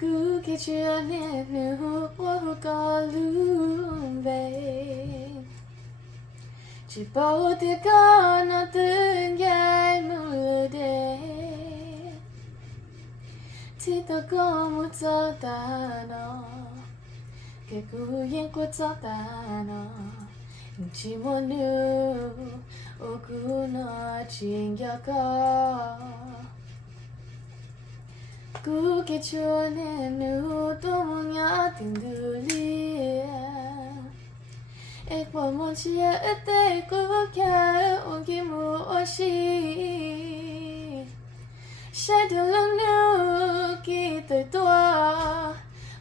Gu get you a new walk chỉ bảo thì có nó từng ngày mưa đêm thì tôi có một gió ta nó cái cú yên của gió ta nó chỉ muốn nữ ô cú nó chuyện cho có cú cái chúa nên nữ tôi muốn nhớ tình đưa lia ek bo mon chia ete ko kya on ki mu oshi shadow long no ki te toa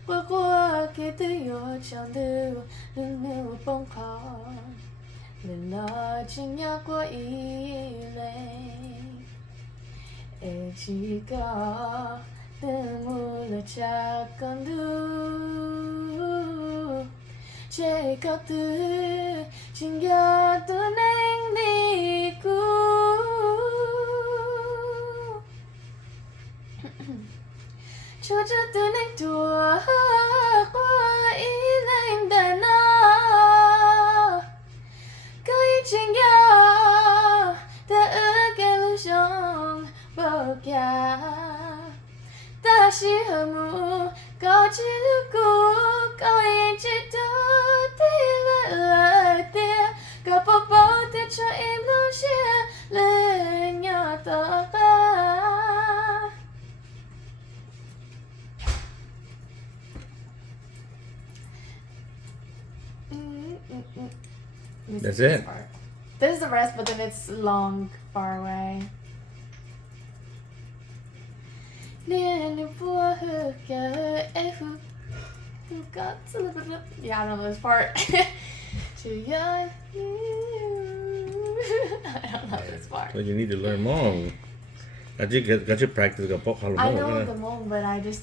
qua qua ki te yo chang de lung no bong kha le la ching ya ko I le e chi ka te mu le cha kan du chế cao tư chính nhớ từ anh đi cũ cho từ anh đùa qua ý lạnh đàn na coi chính nhớ ta ở cái lưu trong bao cả ta chỉ hờ mù có chỉ lưu cũ coi chỉ có bao bao để cho em luôn chia lên nhỏ tỏ ta. That's it. This is the rest, but then it's long, far away. Yeah, I don't know this part. Too young. I don't know this part. Well, you need to learn Hmong. Got you practice the Hmong. I know the Hmong, but I just